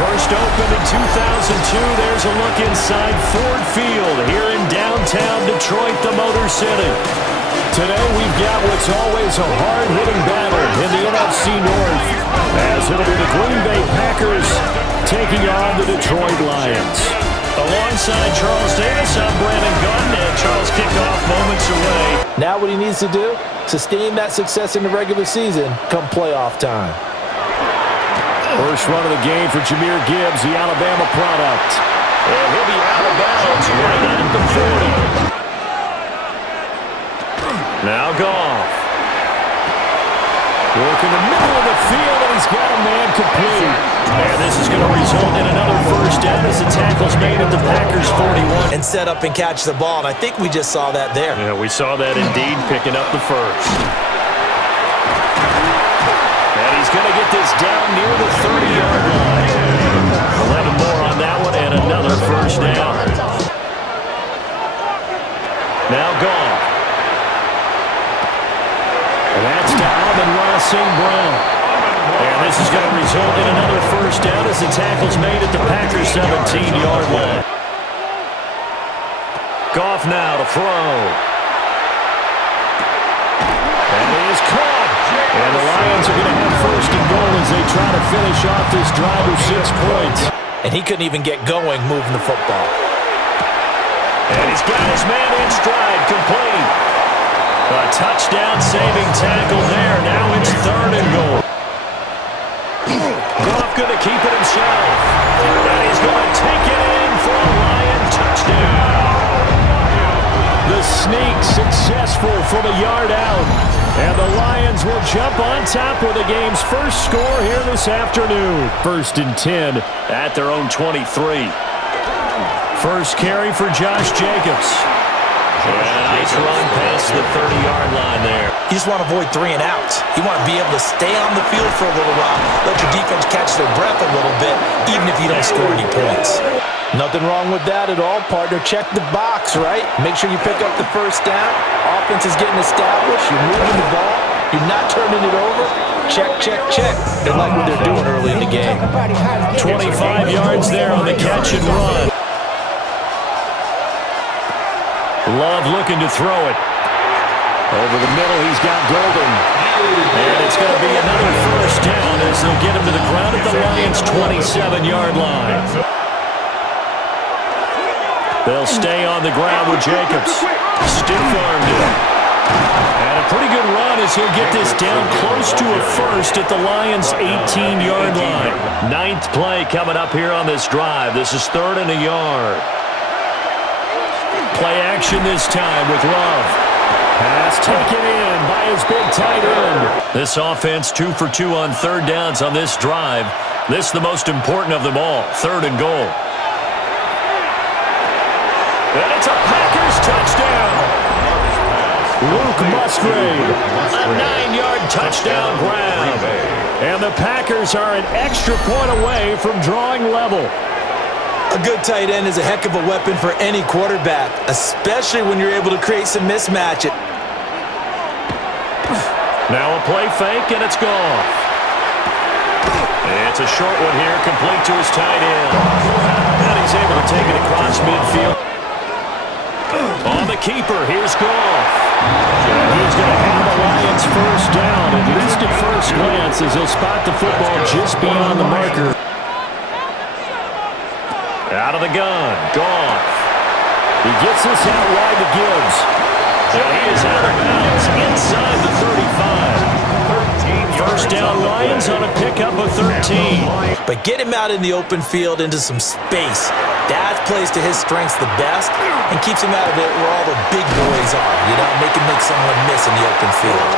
First opened in 2002. There's a look inside Ford Field here in downtown Detroit, the Motor City. Today we've got what's always a hard-hitting battle in the NFC North, as it'll be the Green Bay Packers taking on the Detroit Lions. Alongside Charles Davis, I'm Brandin Gaudin, and Charles kickoff moments away. Now what he needs to do, sustain that success in the regular season come playoff time. First run of the game for Jahmyr Gibbs, the Alabama product. And he'll be out of bounds right at the 40. Now Goff. Work in the middle of the field, and he's got a man complete. And this is going to result in another first down as the tackle's made at the Packers' 41. And set up and catch the ball, and I think we just saw that there. Yeah, we saw that indeed, picking up the first. And he's going to get this down near the 30-yard line. 11 more on that one, and another first down. Now Goff. And that's to Amon-Ra St. Brown. And this is going to result in another first down as the tackle's made at the Packers' 17-yard line. Goff now to throw. And he is caught. And the Lions are going to have first and goal as they try to finish off this drive with 6 points. And he couldn't even get going moving the football. And he's got his man in stride, complete. A touchdown-saving tackle there. Now it's 3rd and goal. Goff going to keep it himself. And he's going to take it in for a Lion touchdown. The sneak successful from a yard out. And the Lions will jump on top with the game's first score here this afternoon. 1st and 10 at their own 23. First carry for Josh Jacobs. And a nice run past the 30-yard line there. You just want to avoid 3 and outs. You want to be able to stay on the field for a little while, let your defense catch their breath a little bit, even if you don't score any points. Nothing wrong with that at all, partner. Check the box, right? Make sure you pick up the first down. Offense is getting established. You're moving the ball. You're not turning it over. Check, check, check. They like what they're doing early in the game. 25 yards there on the catch and run. Love looking to throw it. Over the middle, he's got Gaudin. And it's going to be another first down as they'll get him to the ground at the Lions' 27-yard line. They'll stay on the ground with Jacobs. Stiff-armed him. And a pretty good run as he'll get this down close to a first at the Lions' 18-yard line. 9th play coming up here on this drive. This is 3rd and a yard. Play action this time with Love. Pass taken in by his big tight end. This offense 2 for 2 on 3rd downs on this drive. This the most important of them all. 3rd and goal. And it's a Packers touchdown. Luke Musgrave. A 9-yard touchdown grab. And the Packers are an extra point away from drawing level. A good tight end is a heck of a weapon for any quarterback, especially when you're able to create some mismatches. Now a play fake, and it's Goff. It's a short one here, complete to his tight end. And he's able to take it across midfield. On the keeper, here's Goff. And he's going to have the Lions first down, at least at first glance, as he'll spot the football just beyond the marker. Out of the gun, Goff. He gets this out wide to Gibbs. And he is out of bounds inside the 35. First down Lions on a pickup of 13. But get him out in the open field into some space. That plays to his strengths the best and keeps him out of it where all the big boys are. You know, make someone miss in the open field.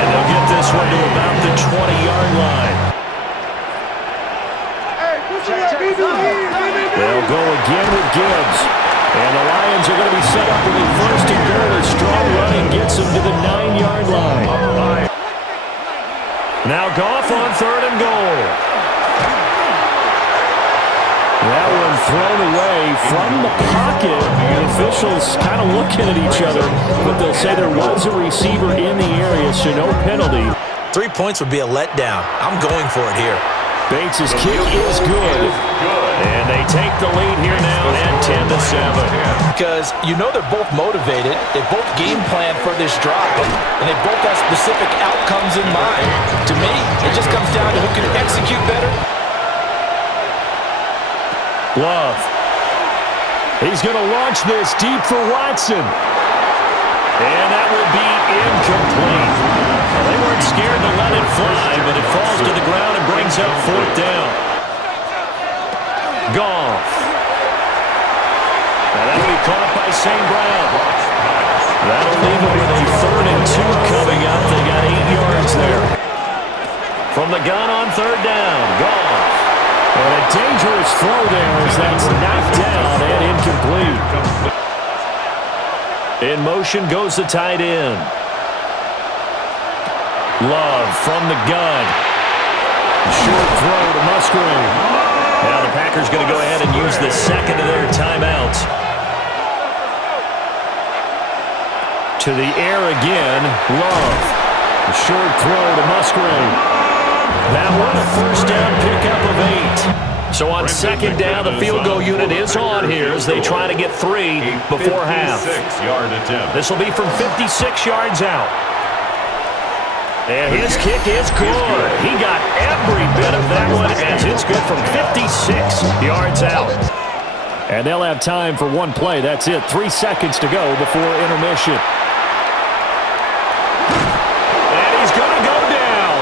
And they'll get this one to about the 20-yard line. They'll go again with Gibbs. And the Lions are going to be set up with a 1st and goal. A strong running gets them to the 9-yard line. Now Goff on 3rd and goal. That one thrown away from the pocket. The officials kind of looking at each other, but they'll say there was a receiver in the area, so no penalty. 3 points would be a letdown. I'm going for it here. Bates' kick is good. And they take the lead here now at 10-7. Because you know they're both motivated. They both game plan for this drive. And they both have specific outcomes in mind. To me, it just comes down to who can execute better. Love. He's going to launch this deep for Watson. And that will be incomplete. Well, they weren't scared to let it fly, but it falls to the ground and brings up 4th down. Goff. Now that'll be caught by St. Brown. That'll leave them with a 3rd and 2 coming up. They got 8 yards there. From the gun on 3rd down, Goff. And a dangerous throw there as that's knocked down and incomplete. In motion goes the tight end. Love from the gun. Short throw to Musgrave. Now the Packers going to go ahead and use the second of their timeouts. To the air again, Love. A short throw to Musgrave. That one a 1st down pickup of 8. So on 2nd down, the field goal unit is on here as they try to get 3 before half. This will be from 56 yards out. And his kick is good. He got every bit of that one as it's good from 56 yards out. And they'll have time for one play. That's it. 3 seconds to go before intermission. And he's going to go down.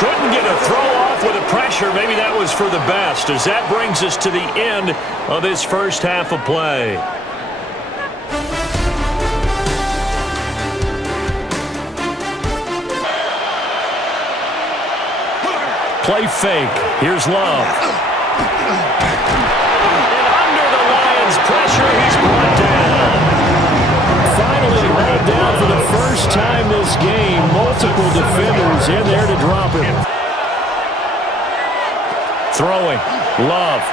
Couldn't get a throw off with the pressure. Maybe that was for the best as that brings us to the end of this first half of play. Play fake. Here's Love. And under the Lions' pressure, he's brought down. Finally brought down for the first time this game. Multiple defenders in there to drop him. Throwing. Love.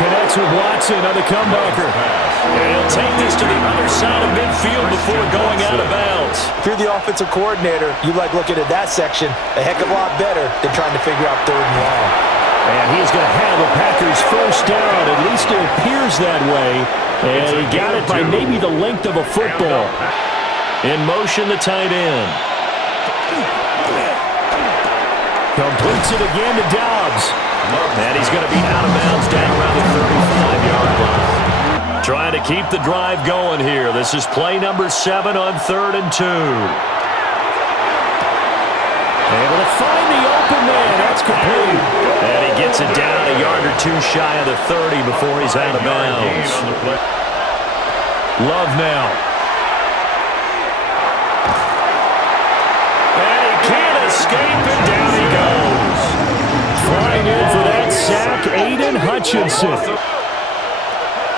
Connects with Watson on the comebacker. And he'll take this to the other side of midfield before going out of bounds. If you're the offensive coordinator, you like looking at that section a heck of a lot better than trying to figure out 3rd and long. And he's going to have the Packers 1st down. At least it appears that way. And he got it by maybe the length of a football. In motion, the tight end. Completes it again to Dobbs. And he's going to be out of bounds down around the 35-yard line. Trying to keep the drive going here. This is play number 7 on 3rd and 2. Able to find the open man. That's complete. And he gets it down a yard or 2 shy of the 30 before he's out of bounds. Love now. And he can't escape it. Down he goes. Flying in for that sack, Aiden Hutchinson.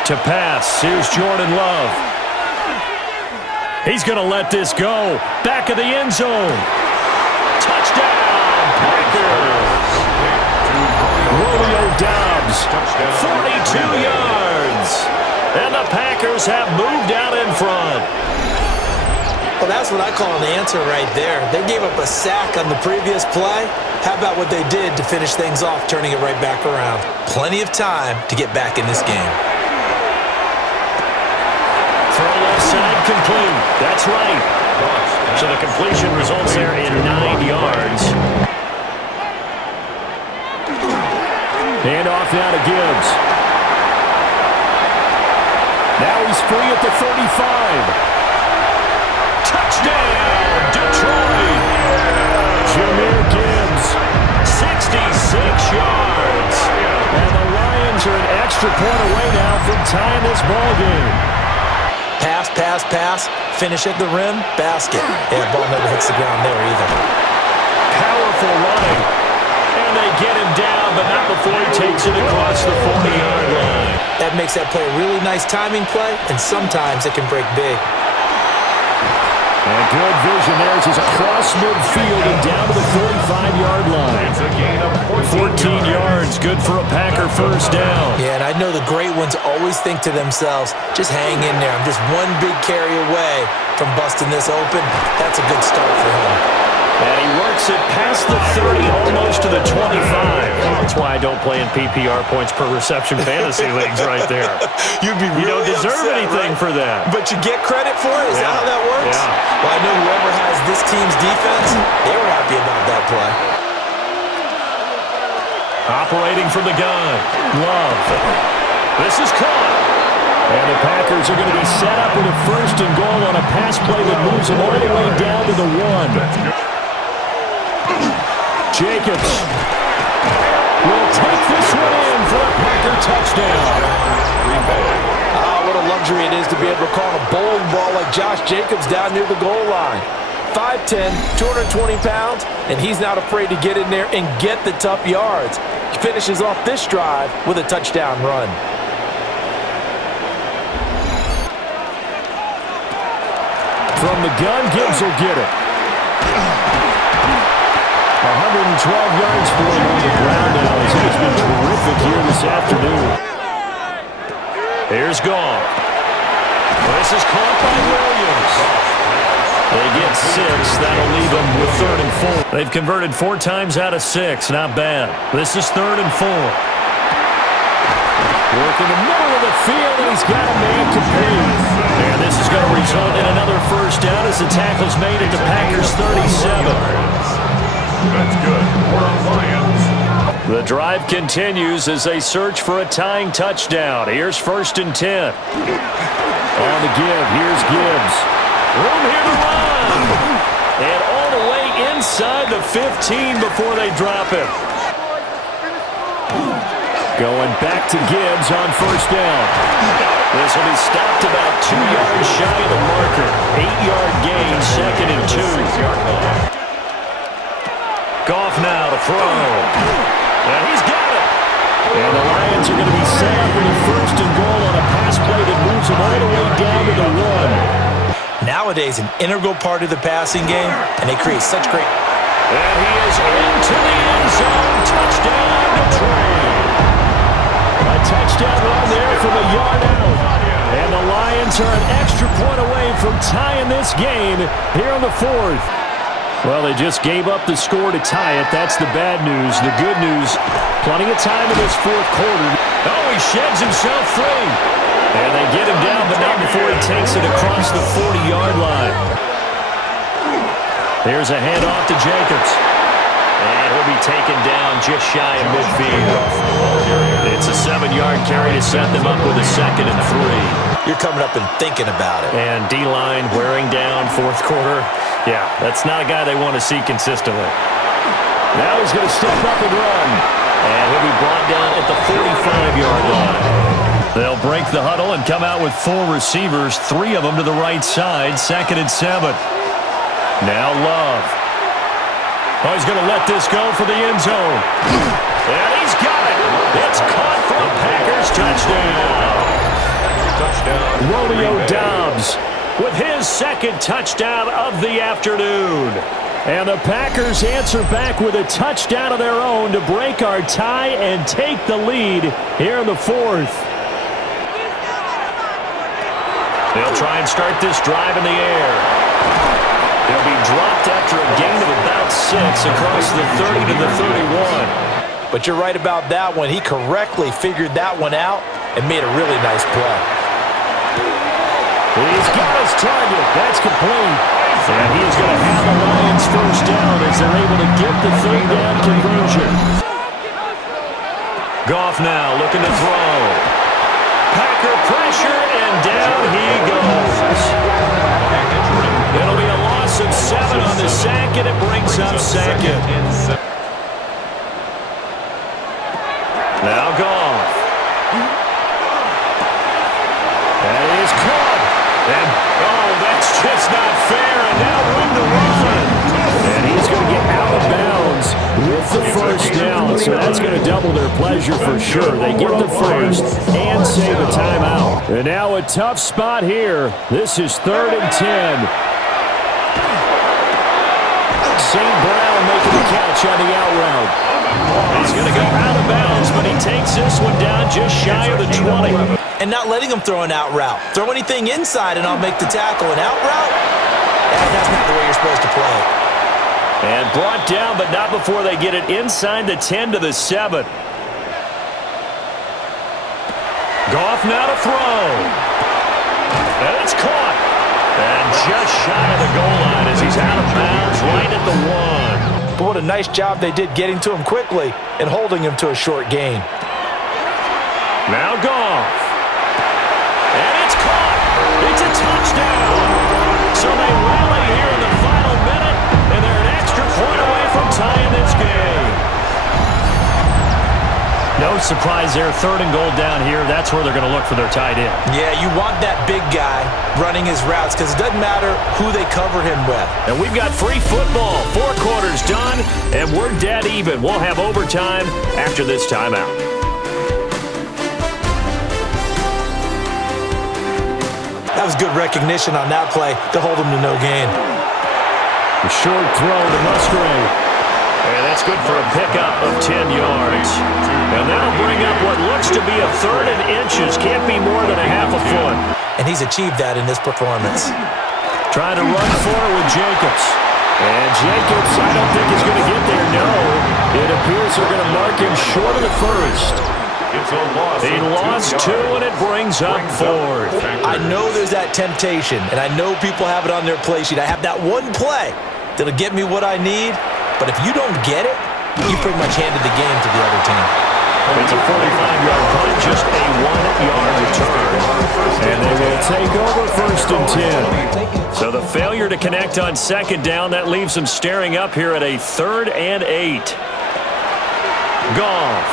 To pass, here's Jordan Love. He's going to let this go. Back of the end zone. Touchdown, Packers. Romeo Dobbs, 42 yards. And the Packers have moved out in front. Well, that's what I call an answer right there. They gave up a sack on the previous play. How about what they did to finish things off, turning it right back around? Plenty of time to get back in this game. Throw left side complete. That's right. So the completion results there in 9 yards. Hand off now to Gibbs. Now he's free at the 35. Touchdown, Detroit. Jahmyr Gibbs, 66 yards. And the Lions are an extra point away now from tying this ball game. Pass, pass, pass. Finish at the rim. Basket. Yeah, ball never hits the ground there either. Powerful running. And they get him down, but not before he takes it across the 40-yard line. That makes that play a really nice timing play, and sometimes it can break big. And good vision there as he's across midfield and down to the 45-yard line. 14 yards, good for a Packer 1st down. Yeah, and I know the great ones always think to themselves, just hang in there. I'm just one big carry away from busting this open. That's a good start for him. And he works it past the 30, almost to the 25. That's why I don't play in PPR points per reception fantasy leagues right there. You'd be really You don't deserve upset, anything right? for that. But you get credit for it? Is that how that works? Yeah. Well, I know whoever has this team's defense, they were happy about that play. Operating from the gun. Love. This is caught. And the Packers are going to be set up with a first and goal on a pass play that moves them all the way down to the 1. Jacobs will take this one in for a Packer touchdown. What a luxury it is to be able to call a bowling ball like Josh Jacobs down near the goal line. 5'10", 220 pounds, and he's not afraid to get in there and get the tough yards. He finishes off this drive with a touchdown run. From the gun, Gibbs will get it. 112 yards for him on the ground now. He's been terrific here this afternoon. Here's Goff. This is caught by Williams. They get 6. That'll leave them with 3rd and 4. They've converted 4 times out of 6. Not bad. This is 3rd and 4. Work in the middle of the field, and he's got a man complete. And this is going to result in another first down as the tackle's made at the Packers' 37. That's good. For the Lions. The drive continues as they search for a tying touchdown. Here's 1st and 10. On the give, here's Gibbs. Room here to run. And all the way inside the 15 before they drop him. Going back to Gibbs on 1st down. This will be stopped about 2 yards shy of the marker. 8-yard gain, 2nd and 2. Goff now to throw. And he's got it. And the Lions are going to be set up with a 1st and goal on a pass play that moves them all the way down to the 1. Nowadays, an integral part of the passing game, and they create such great... And he is into the end zone. Touchdown, Detroit. A touchdown run there from a yard out. And the Lions are an extra point away from tying this game here in the 4th. Well, they just gave up the score to tie it. That's the bad news. The good news, plenty of time in this 4th quarter. Oh, he sheds himself free. And they get him down, but not before he takes it across the 40-yard line. Here's a handoff to Jacobs. And he'll be taken down just shy of midfield. It's a 7-yard carry to set them up with a 2nd and 3. You're coming up and thinking about it. And D-line wearing down 4th quarter. Yeah, that's not a guy they want to see consistently. Now he's going to step up and run. And he'll be brought down at the 45-yard line. They'll break the huddle and come out with 4 receivers, 3 of them to the right side, 2nd and 7. Now Love. Oh, he's going to let this go for the end zone. And he's got it. It's caught for a Packers touchdown. Romeo Doubs with his 2nd touchdown of the afternoon. And the Packers answer back with a touchdown of their own to break our tie and take the lead here in the 4th. They'll try and start this drive in the air. They'll be dropped after a gain of about 6 across the 30 to the 31. But you're right about that one. He correctly figured that one out and made a really nice play. He's got his target. That's complete. And he is going to have the Lions first down as they're able to get the 3rd down conversion. Goff now looking to throw. Packer pressure, and down he goes. It'll be a loss of 7 on the sack, and it brings up 2nd. Now Goff. That is caught. And, oh, that's just not fair. And now room to run. And he's going to get out of bounds with the first down. So that's going to double their pleasure for sure. They get the first and save a timeout. And now a tough spot here. This is 3rd and 10. St. Brown making the catch on the out route. He's going to go out of bounds, but he takes this one down just shy of the 20. And not letting him throw an out route. Throw anything inside and I'll make the tackle. An out route? That's not the way you're supposed to play. And brought down, but not before they get it inside the 10 to the 7. Goff now to throw. And it's caught. And just shy of the goal line as he's out of bounds right at the 1. But what a nice job they did getting to him quickly and holding him to a short gain. Now Goff. And it's caught. It's a touchdown. So they rally here in the final minute, and they're an extra point away from tying this game. No surprise there. 3rd and goal down here. That's where they're going to look for their tight end. Yeah, you want that big guy running his routes because it doesn't matter who they cover him with. And we've got free football. 4 quarters done, and we're dead even. We'll have overtime after this timeout. That was good recognition on that play to hold him to no gain. A short throw to Musgrave. And that's good for a pickup of 10 yards. And that'll bring up what looks to be a 3rd and inches. Can't be more than a half a foot. And he's achieved that in this performance. Trying to run for it with Jacobs. And Jacobs, I don't think is going to get there, no. It appears they're going to mark him short of the 1st. He lost 2, and it brings up 4th. I know there's that temptation, and I know people have it on their play sheet. I have that one play that'll get me what I need. But if you don't get it, you pretty much handed the game to the other team. It's a 45-yard punt, just a 1-yard return. And they will take over 1st and 10. So the failure to connect on 2nd down, that leaves them staring up here at a 3rd and 8. Goff.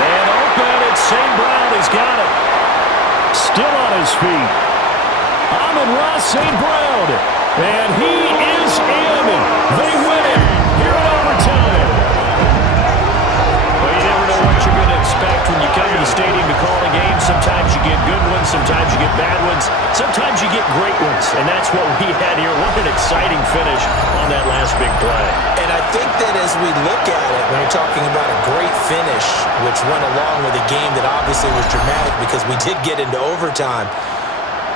Man open, and St. Brown has got it. Still on his feet. Amon-Ra St. Brown. And he is in. They win it here in overtime. Well, you never know what you're going to expect when you come to the stadium to call a game. Sometimes you get good ones. Sometimes you get bad ones. Sometimes you get great ones. And that's what we had here. What an exciting finish on that last big play. And I think that as we look at it, when you're talking about a great finish, which went along with a game that obviously was dramatic because we did get into overtime,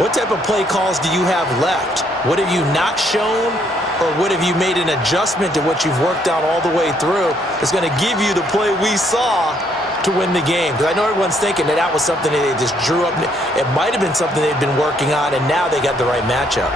what type of play calls do you have left? What have you not shown, or what have you made an adjustment to what you've worked out all the way through that's going to give you the play we saw to win the game? Because I know everyone's thinking that was something that they just drew up. It might have been something they've been working on, and now they got the right matchup.